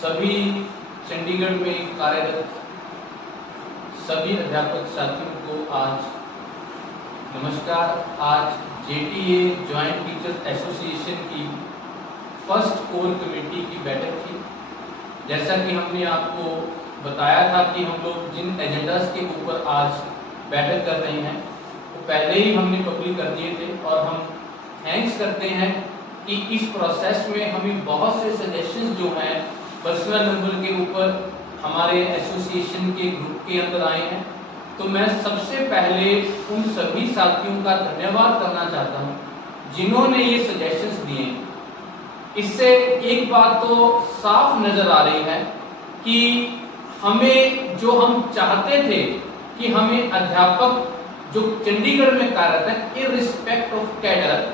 सभी चंडीगढ़ में कार्यरत सभी अध्यापक साथियों को आज नमस्कार। आज जेटीए जॉइंट टीचर्स एसोसिएशन की फर्स्ट कोर कमेटी की बैठक थी। जैसा कि हमने आपको बताया था कि हम लोग जिन एजेंडास के ऊपर आज बैठक कर रहे हैं वो पहले ही हमने पब्लिक कर दिए थे, और हम थैंक्स करते हैं कि इस प्रोसेस में हमें बहुत से सजेशंस जो हैं पर्सनल नंबर के ऊपर हमारे एसोसिएशन के ग्रुप के अंदर आए हैं। तो मैं सबसे पहले उन सभी साथियों का धन्यवाद करना चाहता हूं जिन्होंने ये सजेशंस दिए। इससे एक बात तो साफ नजर आ रही है कि हमें जो हम चाहते थे कि हमें अध्यापक जो चंडीगढ़ में कार्यरत है इररिस्पेक्ट ऑफ कैडर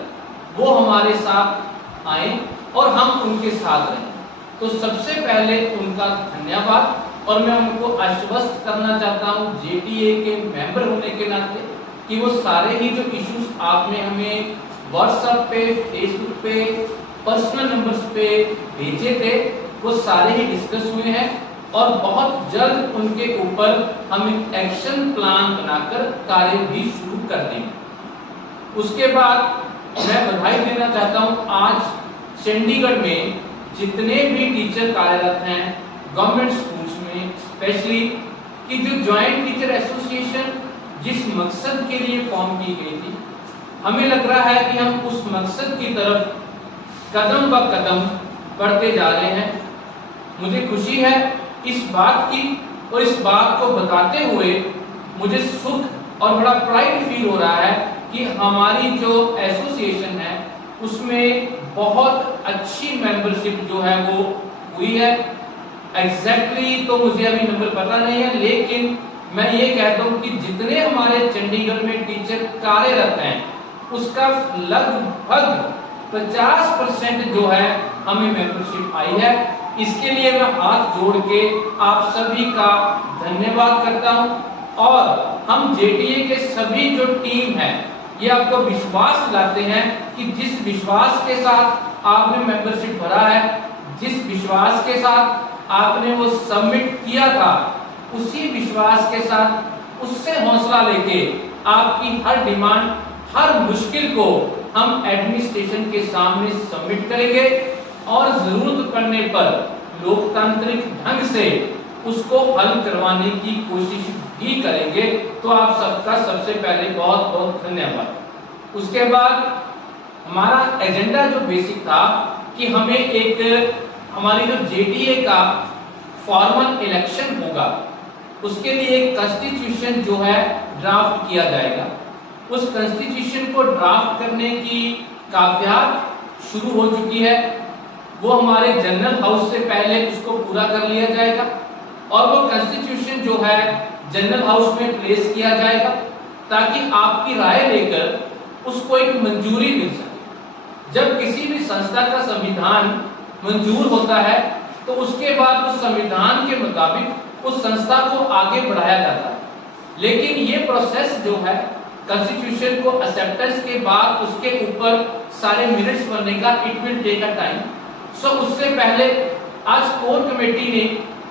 वो हमारे साथ आए और हम उनके साथ रहें। तो सबसे पहले उनका धन्यवाद, और मैं उनको आश्वस्त करना चाहता हूं जेटीए के मेंबर होने के नाते कि वो सारे ही जो इश्यूज आपने हमें व्हाट्सएप पे, फेसबुक पे, पर्सनल नंबर्स पे भेजे थे वो सारे ही डिस्कस हुए हैं, और बहुत जल्द उनके ऊपर हम एक एक्शन प्लान बनाकर कार्य भी शुरू कर देंगे। उसके बाद मैं बधाई देना चाहता हूं आज चंडीगढ़ में जितने भी टीचर कार्यरत हैं गवर्नमेंट स्कूल्स में, स्पेशली कि जो जॉइंट टीचर एसोसिएशन जिस मकसद के लिए फॉर्म की गई थी, हमें लग रहा है कि हम उस मकसद की तरफ कदम ब कदम बढ़ते जा रहे हैं। मुझे खुशी है इस बात की, और इस बात को बताते हुए मुझे सुख और बड़ा प्राइड फील हो रहा है कि हमारी जो एसोसिएशन है उसमें बहुत अच्छी मेंबरशिप जो है वो हुई है। एग्जैक्टली तो मुझे अभी नंबर पता नहीं है, लेकिन मैं ये कहता हूँ कि जितने हमारे चंडीगढ़ में टीचर कार्यरत हैं उसका लगभग 50% जो है हमें मेंबरशिप आई है। इसके लिए मैं हाथ जोड़ के आप सभी का धन्यवाद करता हूं, और हम जेटीए के सभी जो टीम है ये आपको विश्वास दिलाते हैं कि जिस विश्वास के साथ आपने मेंबरशिप भरा है, जिस विश्वास के साथ आपने वो सबमिट किया था, उसी विश्वास के साथ उससे हौसला लेके आपकी हर डिमांड, हर मुश्किल को हम एडमिनिस्ट्रेशन के सामने सबमिट करेंगे, और जरूरत पड़ने पर लोकतांत्रिक ढंग से उसको हल करवाने की कोशिश भी करेंगे। तो आप सबका सबसे पहले बहुत बहुत धन्यवाद। उसके बाद हमारा एजेंडा जो बेसिक था कि हमें एक हमारी जो जेटीए का फॉर्मल इलेक्शन होगा उसके लिए एक कॉन्स्टिट्यूशन जो है ड्राफ्ट किया जाएगा। उस कॉन्स्टिट्यूशन को ड्राफ्ट करने की काफियात शुरू हो चुकी है। वो हमारे जनरल हाउस से पहले उसको पूरा कर लिया जाएगा, और वो कॉन्स्टिट्यूशन जो है जनरल हाउस में प्लेस किया जाएगा ताकि आपकी राय लेकर उसको एक मंजूरी मिल सके। जब किसी भी संस्था का संविधान मंजूर होता है तो उसके बाद उस संविधान के मुताबिक उस संस्था को आगे बढ़ाया जाता है। लेकिन ये प्रोसेस जो है कॉन्स्टिट्यूशन को एक्सेप्टेंस के बाद उसके ऊपर सारे मिनट्स बनने का, it will take a time. So उससे पहले आज कोर कमेटी ने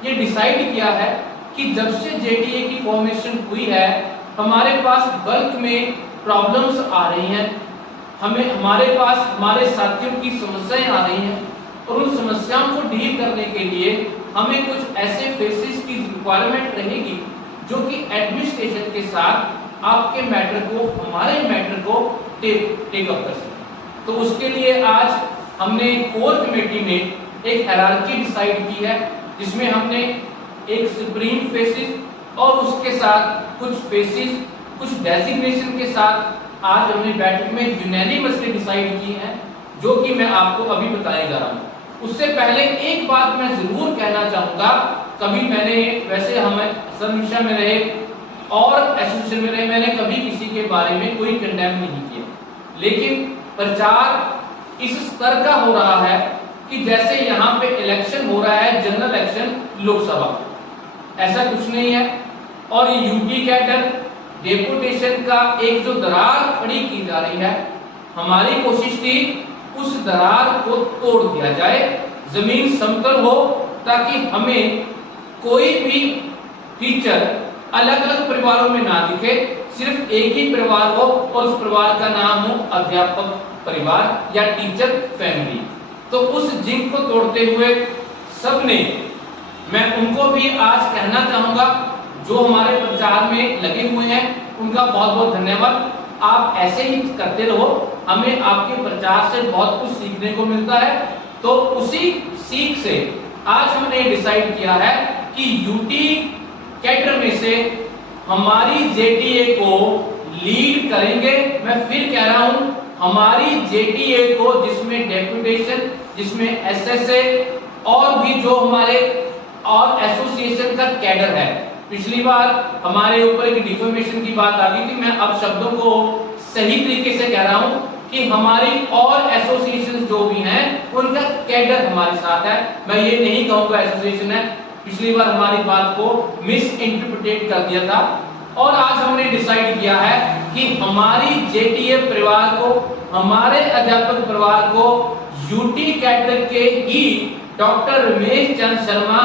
ये डिसाइड किया है कि जब से जेटीए की फॉर्मेशन हुई है हमारे पास बल्क में प्रॉब्लम्स आ रही हैं, हमारे पास हमारे साथियों की समस्याएं आ रही हैं, और उन समस्याओं को डील करने के लिए हमें कुछ ऐसे फेसेस की रिक्वायरमेंट रहेगी जो कि एडमिनिस्ट्रेशन के साथ आपके मैटर को, हमारे मैटर को टेक अप कर सके। तो उसके लिए आज हमने कोर कमेटी में एक हायरार्की डिसाइड की है, जिसमें हमने एक सुप्रीम फेसिस और उसके साथ कुछ फेसिस, कुछ डेजिग्नेशन के साथ आज हमने बैठक में यूनैनिमसली डिसाइड की है, जो कि मैं आपको अभी बताने जा रहा हूँ। उससे पहले एक बात मैं जरूर कहना चाहूँगा, कभी मैंने, वैसे हम समीक्षा में रहे और एसोसिएशन में रहे, मैंने कभी किसी के बारे में कोई कंडेम नहीं किया, लेकिन प्रचार इस स्तर का हो रहा है कि जैसे यहाँ पे इलेक्शन हो रहा है, जनरल इलेक्शन लोकसभा, ऐसा कुछ नहीं है। और ये यूटी कैडर डेपुटेशन का एक जो दरार खड़ी की जा रही है, हमारी कोशिश थी उस दरार को तोड़ दिया जाए, जमीन समतल हो ताकि हमें कोई भी टीचर अलग अलग परिवारों में ना दिखे, सिर्फ एक ही परिवार हो और उस परिवार का नाम हो अध्यापक परिवार या टीचर फैमिली। तो उस जिंक को तोड़ते हुए सबने, मैं उनको भी आज कहना चाहूंगा जो हमारे प्रचार में लगे हुए हैं, उनका बहुत बहुत धन्यवाद। आप ऐसे ही करते रहो, हमें आपके प्रचार से बहुत कुछ सीखने को मिलता है। तो उसी सीख से आज हमने डिसाइड किया है कि यूटी कैडर में से हमारी जेटीए को लीड करेंगे। मैं फिर कह रहा हूं, हमारी जेटीए को, जिसमें डेपुटेशन, जिसमें एसएसए और भी जो हमारे और एसोसिएशन का कैडर है। पिछली बार हमारे ऊपर एक डिफॉर्मेशन की बात आ गई थी, मैं अब शब्दों को सही तरीके से कह रहा हूं कि हमारी और एसोसिएशन जो भी हैं उनका कैडर हमारे साथ है। मैं ये नहीं कहूंगा एसोसिएशन है, पिछली बार हमारी बात को मिस इंटरप्रिटेट कर दिया था। और आज हमने डिसाइड किया है कि हमारी जेटीए परिवार को, हमारे अध्यापक परिवार को यूटी कैडर के ही doctor Ramesh Chandra Sharma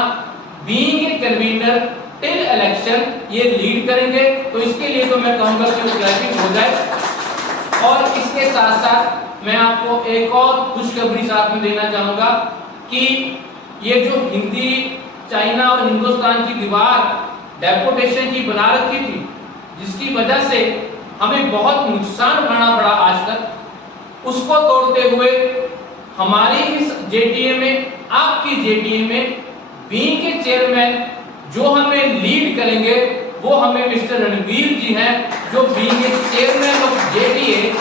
being a convener till election ये लीड करेंगे। तो इसके लिए तो मैं कहूंगा कि क्लैपिंग हो जाए। और इसके साथ साथ मैं आपको एक और खुशखबरी साथ में देना चाहूंगा कि ये जो हिंदी, चाइना और हिंदुस्तान की दीवार डेपुटेशन की बना रखी थी, जिसकी वजह से हमें बहुत नुकसान उठाना पड़ा आज तक, उसको तोड़ते हुए हमारी इस जेटीए में, आपकी जेटीए में बीइंग के चेयरमैन जो हमें लीड करेंगे वो हमें मिस्टर रणवीर जी हैं, जो being a chairman of JTA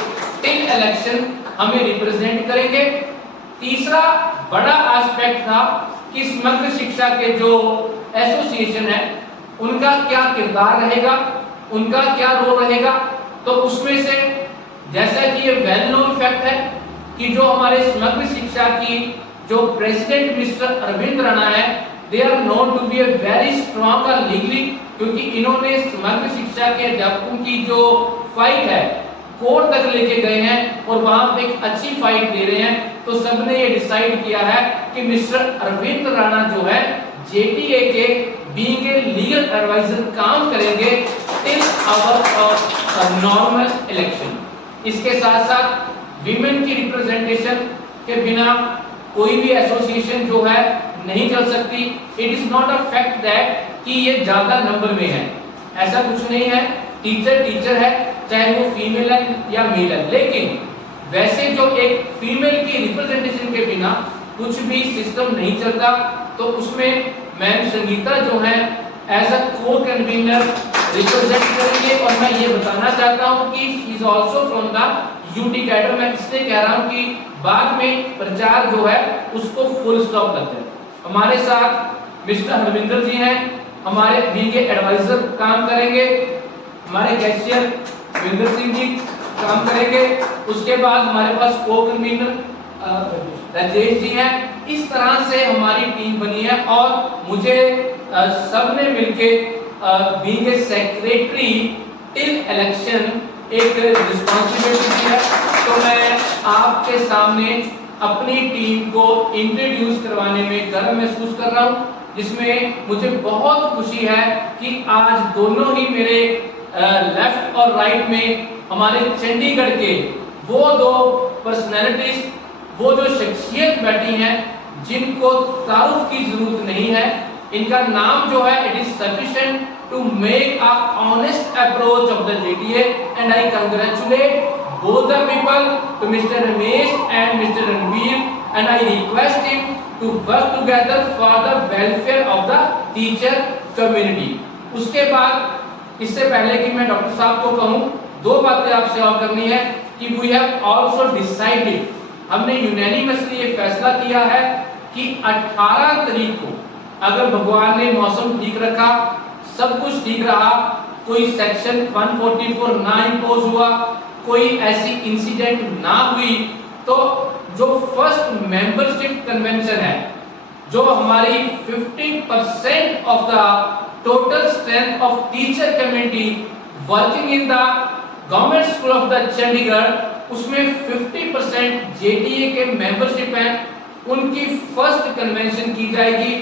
till election हमें रिप्रेजेंट करेंगे। तीसरा बड़ा एस्पेक्ट था कि समग्र शिक्षा के जो एसोसिएशन है उनका क्या किरदार रहेगा, उनका क्या रोल रहेगा। तो उसमें से जैसा कि ये वेल नोन फैक्ट है कि जो हमारे समग्र शिक्षा की जो प्रेसिडेंट मिस्टर अरविंद राणा है, they are known to be a very strong legally, क्योंकि इन्होंने समग्र शिक्षा के अध्यापकों की जो फाइट है कोर्ट तक लेके गए हैं और वहां पे एक अच्छी फाइट दे रहे हैं। तो सबने ये डिसाइड किया है कि मिस्टर अरविंद राणा जो है जेटीए के बीइंग ए लीगल एडवाइजर काम करेंगे टिल आवर नॉर्मल इलेक्शन। इसके साथ साथ विमेन की रिप्रेजेंटेशन के बिना कोई भी एसोसिएशन जो है नहीं चल सकती। It is not a fact that कि ये ज्यादा नंबर में है, ऐसा कुछ नहीं है। टीचर टीचर है, चाहे वो फीमेल है या मेल है। लेकिन वैसे जो एक फीमेल की रिप्रेजेंटेशन के बिना कुछ भी सिस्टम नहीं चलता। तो उसमें मैम संगीता जो है एज अ को कन्वीनर रिप्रेजेंट करेंगे। और मैं ये बताना चाहता हूँ कि she is also from the UT cadre. मैं इसलिए कह रहा हूँ कि बाद में प्रचार जो है उसको फुल स्टॉप करते हैं। हमारे साथ मिस्टर हरविंदर जी हैं, हमारे बीइंग ए एडवाइजर काम करेंगे। हमारे कैशियर विंदर सिंह जी काम करेंगे। उसके बाद हमारे पास को कन्वीनर राजेश जी हैं। इस तरह से हमारी टीम बनी है और मुझे सबने मिलके being a secretary till election एक रिस्पांसिबिलिटी दी है। तो मैं आपके सामने अपनी टीम को इंट्रोड्यूस करवाने में गर्व महसूस कर रहा हूं, जिसमें मुझे बहुत खुशी है कि आज दोनों ही मेरे लेफ्ट और राइट में हमारे चंडीगढ़ के वो दो पर्सनैलिटीज, वो जो शख्सियत बैठी हैं जिनको तारुफ की जरूरत नहीं है। इनका नाम जो है it is sufficient to make a honest approach of the JTA and I congratulate both the people, to Mr. Ramesh and Mr. Ranveer, and I request him to work together for the welfare of the teacher community. उसके बाद इससे पहले कि मैं doctor साहब को कहूँ, दो बातें आपसे और करनी है कि we have also decided, हमने यूनैनिमसली ये फैसला किया है कि 18 तारीख को अगर भगवान ने मौसम ठीक रखा, सब कुछ ठीक रहा, कोई सेक्शन 144 ना इम्पोज हुआ, कोई ऐसी इंसिडेंट ना हुई, तो जो फर्स्ट मेंबरशिप कन्वेंशन है, जो हमारी 50% of the total strength of teacher community working in the government school of the Chandigarh, उसमें 50% जेटीए के मेंबरशिप हैं, उनकी फर्स्ट कन्वेंशन की जाएगी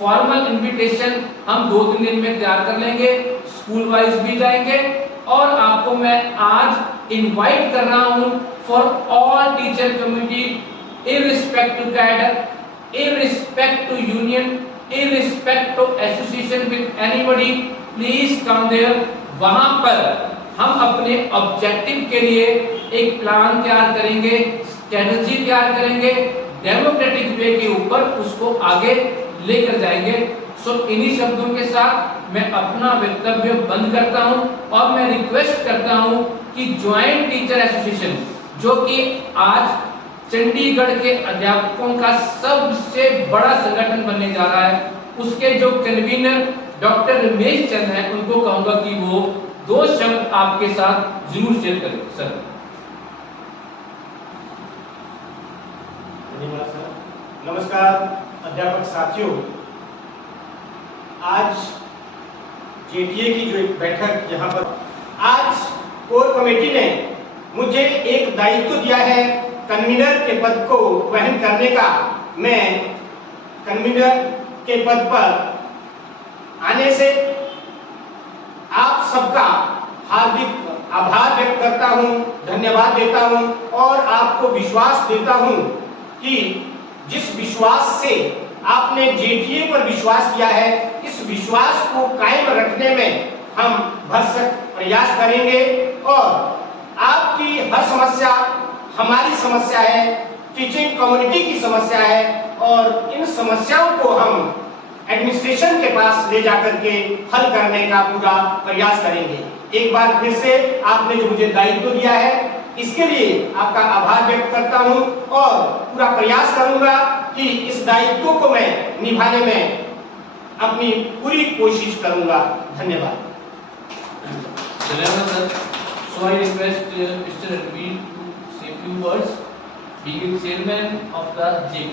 फॉर्मल इनविटेशन हम 2-3 दिन में तैयार कर लेंगे, स्कूल वाइज भी जाएंगे और आपको मैं आज इनवाइट कर रहा हूं for all teacher community, irrespective cadre, irrespective union, irrespective association with anybody, please come there। वहां पर हम अपने ऑब्जेक्टिव के लिए एक प्लान तैयार करेंगे, स्ट्रेटजी तैयार करेंगे, डेमोक्रेटिक वे के ऊपर उसको आगे लेकर जाएंगे। सो इन्हीं शब्दों के साथ मैं अपना वक्तव्य बंद करता हूं और मैं रिक्वेस्ट करता हूं कि ज्वाइंट टीचर एसोसिएशन, जो कि आज चंडीगढ़ के अध्यापकों का सबसे बड़ा संगठन बनने जा रहा है, उसके जो कन्वीनर डॉक्टर रमेश चंद हैं, उनको कहूंगा कि वो 2 शब्द आपके साथ जरूर शेयर करें। सर धन्यवाद सर। नमस्कार अध्यापक साथियों, आज जेटीए की जो एक बैठक यहाँ पर, आज कोर कमेटी ने मुझे एक दायित्व दिया है कन्वीनर के पद को वहन करने का। मैं कन्वीनर के पद पर आने से आप सबका हार्दिक आभार व्यक्त करता हूं, धन्यवाद देता हूं और आपको विश्वास देता हूं कि जिस विश्वास से आपने जेटीए पर विश्वास किया है, इस विश्वास को कायम रखने में हम भरसक प्रयास करेंगे और आपकी हर समस्या हमारी समस्या है, टीचिंग कम्युनिटी की समस्या है और इन समस्याओं को हम एडमिनिस्ट्रेशन के पास ले जाकर के हल करने का पूरा प्रयास करेंगे। एक बार फिर से आपने जो मुझे दायित्व दिया है, इसके लिए आपका आभार व्यक्त करता हूं और पूरा प्रयास करूंगा कि इस दायित्व को मैं निभाने में अपनी पूरी कोशिश करूंगा। धन्यवाद। So I request Mr. Ranveer to say few words, being chairman of the JP।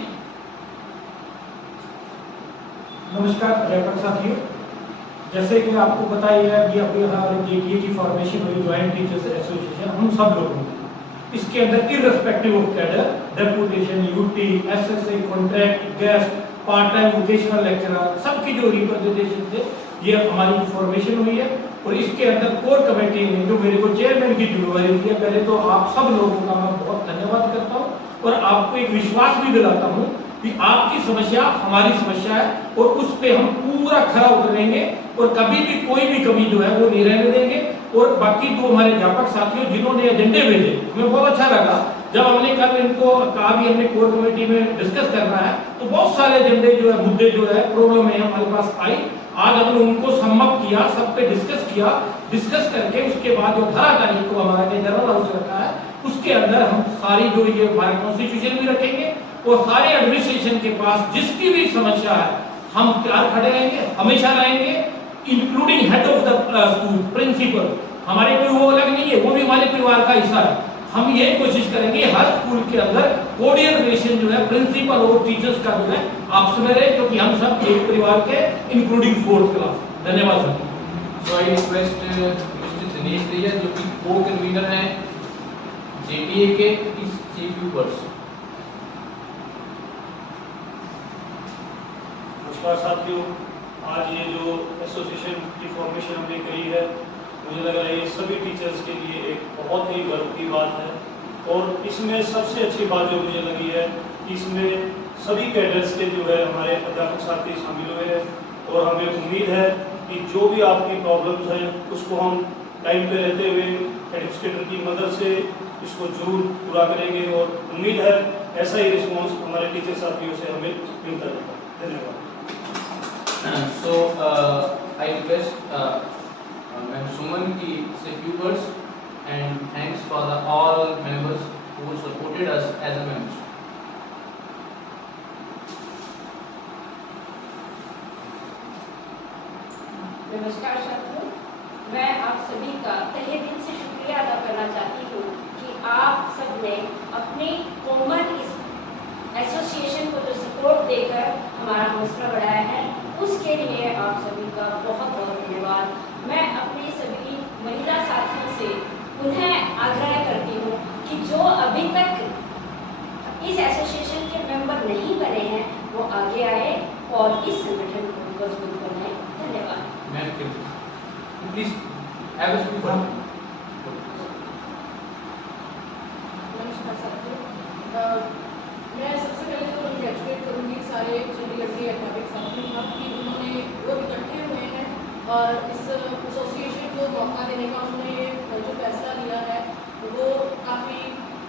नमस्कार अध्यापक साथियों, जैसे कि आपको पता ही है कि अभी हमारे जेटीए की फॉर्मेशन हुई, ज्वाइंट टीचर्स एसोसिएशन, हम सब लोगों की इसके अंदर irrespective of cadre, deputation, UT, SSA, contract, guest, part time vocational lecturer, सबकी जो रिप्रेजेंटेशन थे, ये हमारी फॉर्मेशन हुई है। और इसके अंदर कोर कमेटी ने जो मेरे को चेयरमैन की जिम्मेवारी दी है, पहले तो आप सब लोगों का मैं बहुत धन्यवाद करता हूँ और आपको एक विश्वास भी दिलाता हूँ कि आपकी समस्या हमारी समस्या है और उस पे हम पूरा खरा उतरेंगे और कभी भी कोई भी कमी जो है वो नहीं रहने देंगे। और बाकी जो हमारे अध्यापक साथियों जिन्होंने एजेंडे भेजे, हमें बहुत अच्छा लगा जब हमने कल इनको कहा भी हमने कोर कमेटी में डिस्कस करना है, तो बहुत सारे एजेंडे जो है, मुद्दे जो है, प्रॉब्लम है हमारे पास आई। आज हमने उनको सम्मत किया, सब पे डिस्कस किया, डिस्कस करके उसके बाद जो 18 तारीख को हमारा जनरल हाउस रखा है, उसके अंदर हम सारी जो ये हमारे कॉन्स्टिट्यूशन भी रखेंगे और सारे एडमिनिस्ट्रेशन के पास जिसकी भी समस्या है हम तैयार खड़े रहेंगे, हमेशा रहेंगे, including head of the school, principal. हमारे कोई वो अलग नहीं है, वो भी हमारे परिवार का हिस्सा है। हम ये कोशिश करेंगे हर स्कूल के अंदर कोऑर्डिनेशन रिलेशन जो है प्रिंसिपल और टीचर्स का जो है आपस में रहे, क्योंकि हम सब एक परिवार के इंक्लूडिंग 4th क्लास। धन्यवाद sir. So I request Mr. Dinesh भैया, जो कि को कन्वीनर हैं जेटीए के, इस चीफ few words। नमस्कार साथियों, आज ये जो एसोसिएशन की फॉर्मेशन हमने करी है, मुझे लग रहा है ये सभी टीचर्स के लिए एक बहुत ही गर्व की बात है। और इसमें सबसे अच्छी बात जो मुझे लगी है कि इसमें सभी कैडर्स के जो है हमारे अध्यापक साथी शामिल हुए हैं और हमें उम्मीद है कि जो भी आपकी प्रॉब्लम्स हैं उसको हम टाइम पे रहते हुए एडमिनिस्ट्रेटर की मदद से इसको जरूर पूरा करेंगे और उम्मीद है ऐसा ही रिस्पॉन्स हमारे टीचर साथियों से हमें मिलता रहेगा। धन्यवाद। So I request Ma'am Suman ki say few words and thanks for the all members who supported us as a members। नमस्कार साथियों, मैं आप सभी का तहे दिल से शुक्रिया अदा करना चाहती हूँ कि आप सब ने अपनी कॉमन इस एसोसिएशन को जो सपोर्ट देकर हमारा हौसला बढ़ाया है, उसके लिए आप सभी का बहुत बहुत धन्यवाद। मैं अपने सभी महिला साथियों से पुनः आग्रह करती हूँ कि जो अभी तक इस एसोसिएशन के मेंबर नहीं बने हैं वो आगे आए और इस संगठन को मजबूत बनाएं। धन्यवाद। Ma'am please have a speaker. नमस्कार साथियों, मैं सबसे पहले तो कंग्रेचुलेट करूंगी सारे चंडीगढ़ के अध्यापक साथियों का कि उन्होंने वो इकट्ठे हुए हैं और इस एसोसिएशन को मौका देने का उन्होंने ये जो फैसला लिया है वो काफ़ी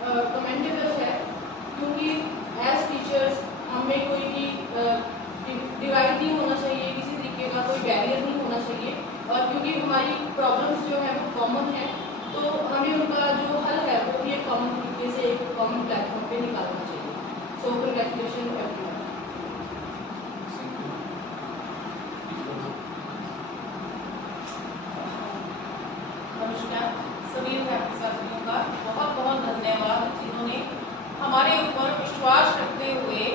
कमेंडेबल है, क्योंकि एज टीचर्स हमें कोई भी डिवाइड नहीं होना चाहिए, किसी तरीके का कोई बैरियर नहीं होना चाहिए, और क्योंकि हमारी प्रॉब्लम्स जो है वो कॉमन है तो हमें उनका जो हल है वो भी एक कॉमन तरीके से एक कॉमन प्लेटफॉर्म पे निकालना चाहिए। So congratulation everyone. नमस्कार सभी अध्यापक साथियों का बहुत बहुत धन्यवाद जिन्होंने हमारे ऊपर विश्वास रखते हुए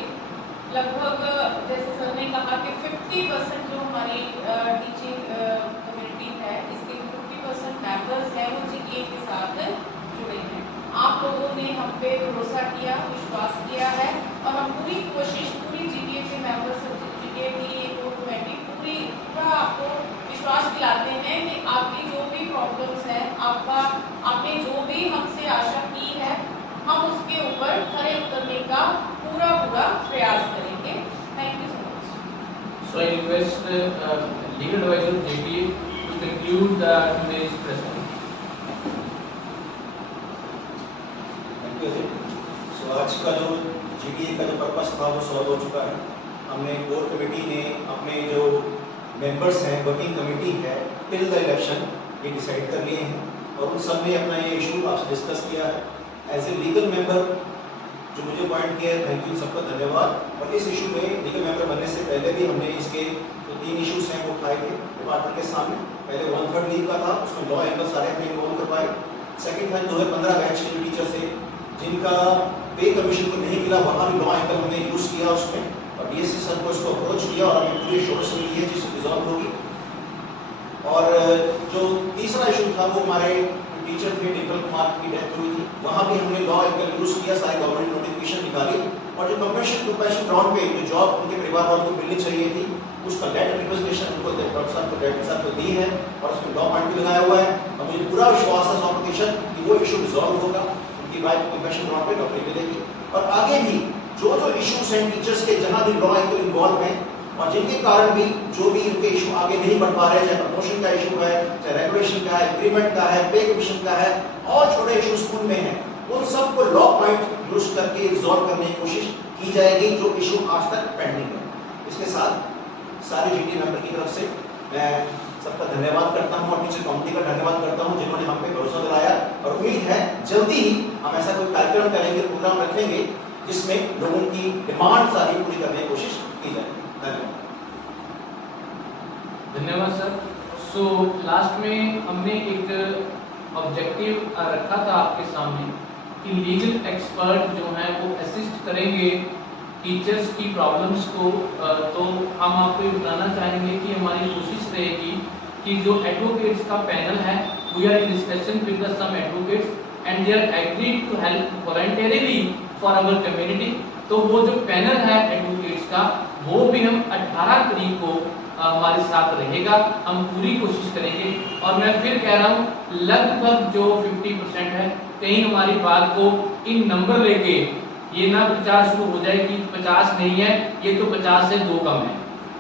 लगभग जैसे सर ने कहा कि 50% जो हमारी टीचिंग कम्युनिटी है इसके 50% मेंबर्स हैं वो जीटीए के साथ जुड़े हैं। आप लोगों ने हम पे भरोसा किया, विश्वास किया है और हम पूरी कोशिश पूरी जीटीए के मेंबर्स जीटीए की कोर कमेटी पूरा आपको विश्वास दिलाते हैं कि आपकी जो भी प्रॉब्लम्स हैं, आपने जो भी हमसे आशा की है हम उसके ऊपर खरे उतरने का पूरा प्रयास करेंगे। Thank you so much. So I request legal advisor JTA to conclude today's press conference. Thank you Ajay. So आज का जो जीटीए का जो पर्पस था वो सॉल्व हो चुका है। हमने कोर कमेटी ने अपने जो मेंबर्स हैं, वर्किंग कमेटी है, टिल द इलेक्शन ये डिसाइड कर लिए हैं और उन सब ने अपना ये इशू आपसे डिस्कस किया है। एज ए लीगल मेंबर जो मुझे अपॉइंट किया है, थैंक यू सबका धन्यवाद। और इस इशू में लीगल मेंबर बनने से पहले भी हमने इसके जो 3 इशूज़ हैं वो उठाए थे डिपार्टमेंट के सामने। पहले 1/3 लीव का था, उसमें लॉ एंगल सारे हमने इन्वॉल्व करवाए। सेकंड था 2015 बैच के जो टीचर्स थे जिनका पे कमीशन को नहीं मिला, वहाँ भी लॉ एंगल हमने यूज़ किया उसमें और डीएससी सर को इसको अप्रोच किया और हमें पूरी एश्योरेंस मिली है जिससे रिजॉल्व होगी। और जो तीसरा इशू था वो हमारे टीचर थे डिम्पल कुमार की डेथ हुई थी, वहाँ भी हमने लॉ एंगल यूज़ किया, सारे गवर्नमेंट नोटिफिकेशन निकाली और जो कंपनसेशन ग्राउंड पे जो जॉब उनके परिवार वालों को मिलनी चाहिए थी उसका लेटर रिप्रेजेंटेशन उनको डॉक्टर साहब को डायरेक्टर साहब को दी है और उसमें लॉ पॉइंट भी लगाया हुआ है और मुझे पूरा विश्वास है 100% कि वो इशू रिजॉल्व होगा, उनकी वाइफ कंपनसेशन ग्राउंड पे नौकरी मिलेगी। और आगे भी जो इशूज़ हैं टीचर्स के जहाँ भी लॉ एंगल इन्वॉल्व हैं और जिनके कारण भी जो भी उनके इशू आगे नहीं बढ़ पा रहे हैं, चाहे प्रमोशन का इशू है, चाहे रेगुलेशन का है, एग्रीमेंट का है, पे कमीशन का है और छोटे इशू स्कूल में हैं, उन सबको लॉ पॉइंट यूज करके रिजॉल्व करने की कोशिश की जाएगी जो इशू आज तक पेंडिंग है। इसके साथ सारे जीटीए मेंबर की तरफ से मैं सबका धन्यवाद करता हूँ और टीचर कम्युनिटी का धन्यवाद करता हूँ जिन्होंने हम पे भरोसा दिलाया और उम्मीद है जल्दी ही हम ऐसा कोई कार्यक्रम करेंगे, प्रोग्राम रखेंगे जिसमें लोगों की डिमांड सारी पूरी करने की कोशिश की जाए। धन्यवाद सर। सो लास्ट में हमने एक ऑब्जेक्टिव रखा था आपके सामने कि लीगल एक्सपर्ट जो हैं वो असिस्ट करेंगे टीचर्स की प्रॉब्लम्स को। तो हम आपको ये बताना चाहेंगे कि हमारी कोशिश रहेगी कि जो एडवोकेट्स का पैनल है we are in discussion with the some advocates and they are agreed to help voluntarily for our community. तो वो जो पैनल है एडवोकेट्स का वो भी हम 18 तारीख को हमारे साथ रहेगा, हम पूरी कोशिश करेंगे। और मैं फिर कह रहा हूँ लगभग जो 50% है, कहीं हमारी बात को इन नंबर लेके ये ना 50 शुरू हो जाए कि 50 नहीं है, ये तो 50 से 2 कम है।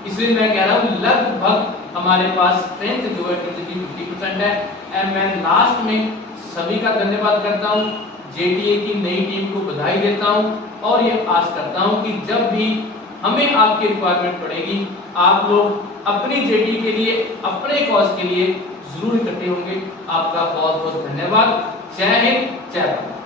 इसलिए मैं कह रहा हूँ लगभग हमारे पास स्ट्रेंथ जो है टीचर की 50% है। एंड मैं लास्ट में सभी का धन्यवाद करता हूँ, जेटीए की नई टीम को बधाई देता हूँ और ये आस करता हूँ कि जब भी हमें आपकी रिक्वायरमेंट पड़ेगी आप लोग अपनी जेटी के लिए, अपने कॉज के लिए जरूर इकट्ठे होंगे। आपका बहुत बहुत धन्यवाद। जय हिंद, जय भारत।